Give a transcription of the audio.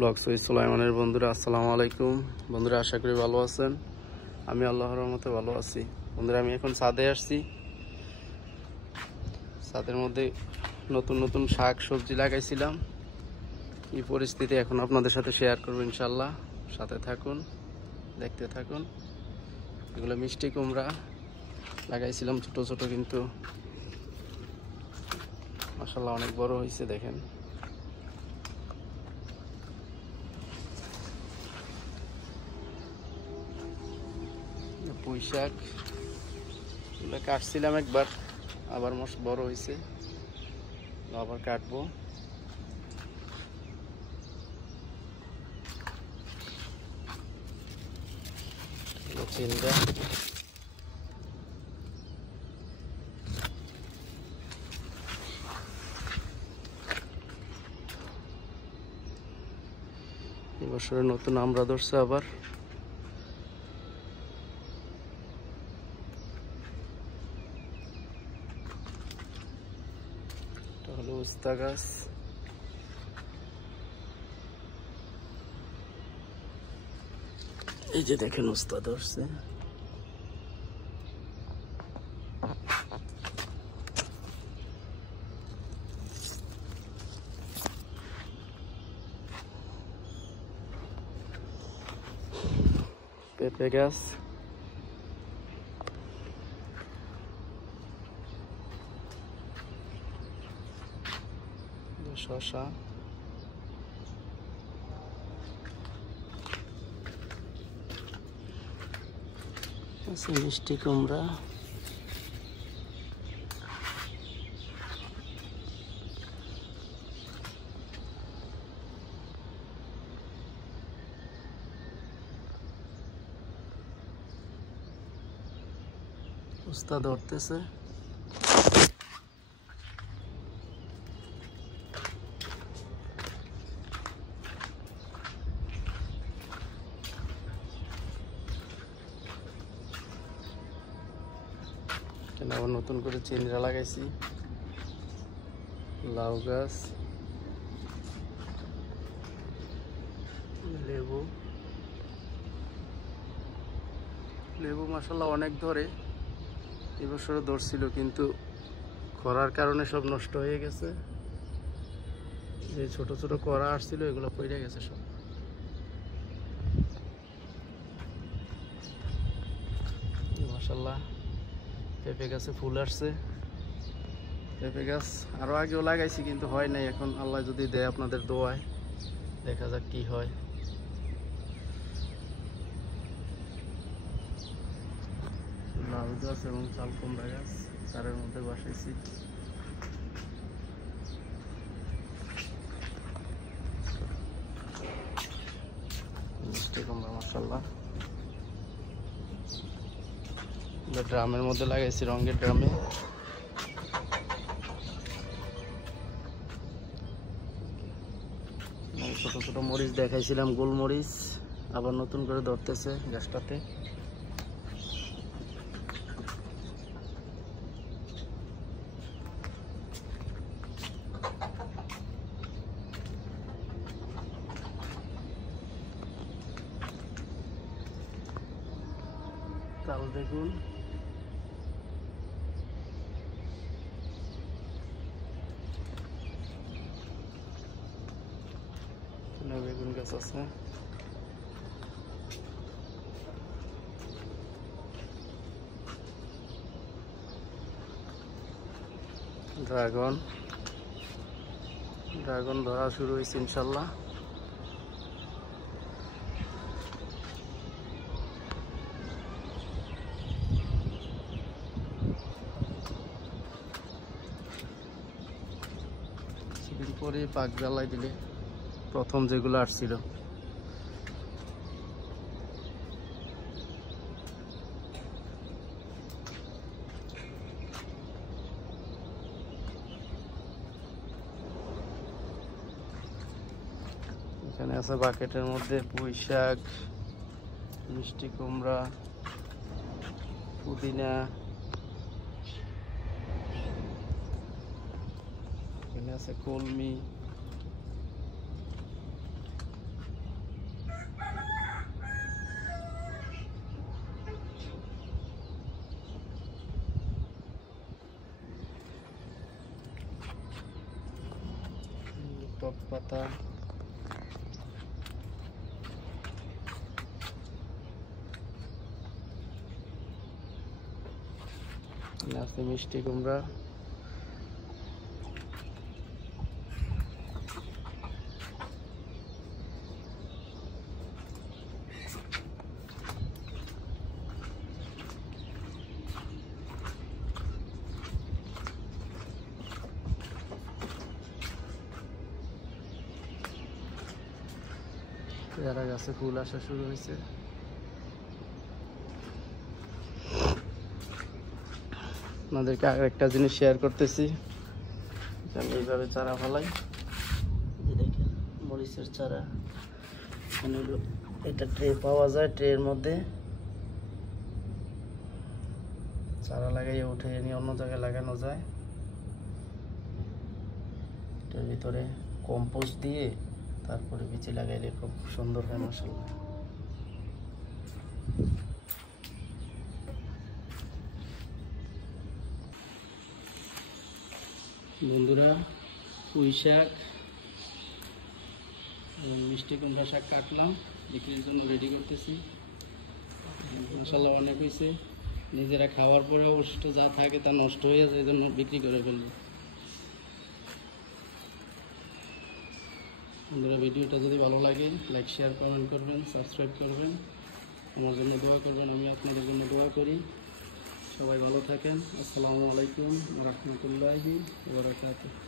Blogs with সুলাইমানের বন্ধুরা, আসসালামু আলাইকুম। বন্ধুরা, আশা করি ভালো আছেন। আমি আল্লাহর রহমতে ভালো আছি। বন্ধুরা, আমি এখন ছাদে আসছি। ছাদের মধ্যে নতুন নতুন শাক সবজি লাগাইছিলাম। কি পরিস্থিতি এখন আপনাদের সাথে শেয়ার করবো ইনশাল্লাহ। সাথে থাকুন, দেখতে থাকুন। এগুলো মিষ্টি কুমড়া লাগাইছিলাম, ছোট ছোট, কিন্তু মাশাআল্লাহ অনেক বড় হয়েছে। দেখেন, পুঁই শাক এগুলো কাটছিলাম একবার, আবার বড় হয়েছে, আবার কাটবো। চিন্তা এবছরে নতুন আমরা ধরছে আবার। এটা হলো উস্তা গাছ। এই যে দেখেন, উস্তা ধরছে। পেঁপে গাছ, শসা, মিষ্টি কুমড়া, উস্তা ধরতেছে। আবার নতুন করে চিংড়া লাগাইছি, লাউ গাছ, লেবু। লেবু মাশাআল্লাহ অনেক ধরে, এবছরও ধরছিল, কিন্তু খরার কারণে সব নষ্ট হয়ে গেছে। যে ছোট ছোট করা আসছিল এগুলো পড়ে গেছে সব। মাশাআল্লাহ পেঁপে গাছে ফুল আসছে। পেঁপে গাছ আরো আগেও লাগাইছি, কিন্তু হয় নাই। এখন আল্লাহ যদি দেয় আপনাদের দোয়ায়, দেখা যাক কি হয়। লাউ গাছ এবং চাল কুমড়া গাছ চারের মধ্যে বসাইছি। মিষ্টি কুমড়া মাশাআল্লাহ ড্রামের মধ্যে লাগাইছি, রঙের ড্রামে। ছোট ছোট মরিচ দেখাইছিলাম, গোলমরিচ আবার নতুন করে ধরতেছে গাছটাতে। তাল বেগুন, বেগুন গাছ আছে। ড্রাগন ধরা শুরু হয়েছে ইনশাল্লাহ। কিছুদিন পরে পাক জ্বালাই দিলে প্রথম যেগুলো আসছিল। এখানে আছে বাকেটের মধ্যে পুঁই শাক, মিষ্টি কুমড়া, পুদিনা, এখানে আছে কলমি, টক পাতা, আছে মিষ্টি কুমড়া, পেয়ারা গাছে ফুল আসা শুরু হয়েছে। আপনাদেরকে আর একটা জিনিস শেয়ার করতেছি, আমি এইভাবে চারা ফলাই, দেখেন মরিচের চারা। এখানে এটা ট্রে পাওয়া যায়, ট্রের মধ্যে চারা লাগাইয়ে উঠে নিয়ে অন্য জায়গায় লাগানো যায়। এটার ভিতরে কম্পোস্ট দিয়ে তারপরে বিচি লাগাইলে খুব সুন্দর হয় মাশাআল্লাহ। বন্ধুরা, পুঁই শাক এবং মিষ্টি কুমড়া শাক কাটলাম, বিক্রির জন্য রেডি করতেছি। মাশাআল্লাহ অনেক হয়েছে, নিজেরা খাওয়ার পরে অবশিষ্ট যা থাকে তা নষ্ট হয়ে যায়, এই জন্য বিক্রি করে ফেলবো। বন্ধুরা, ভিডিওটা যদি ভালো লাগে লাইক শেয়ার কমেন্ট করবেন, সাবস্ক্রাইব করবেন, আমার জন্য দোয়া করবেন, আমি আপনাদের জন্য দোয়া করি। সবাই ভালো থাকেন। আসসালামু আলাইকুম ওয়া রাহমাতুল্লাহি ওয়া বারাকাতুহু।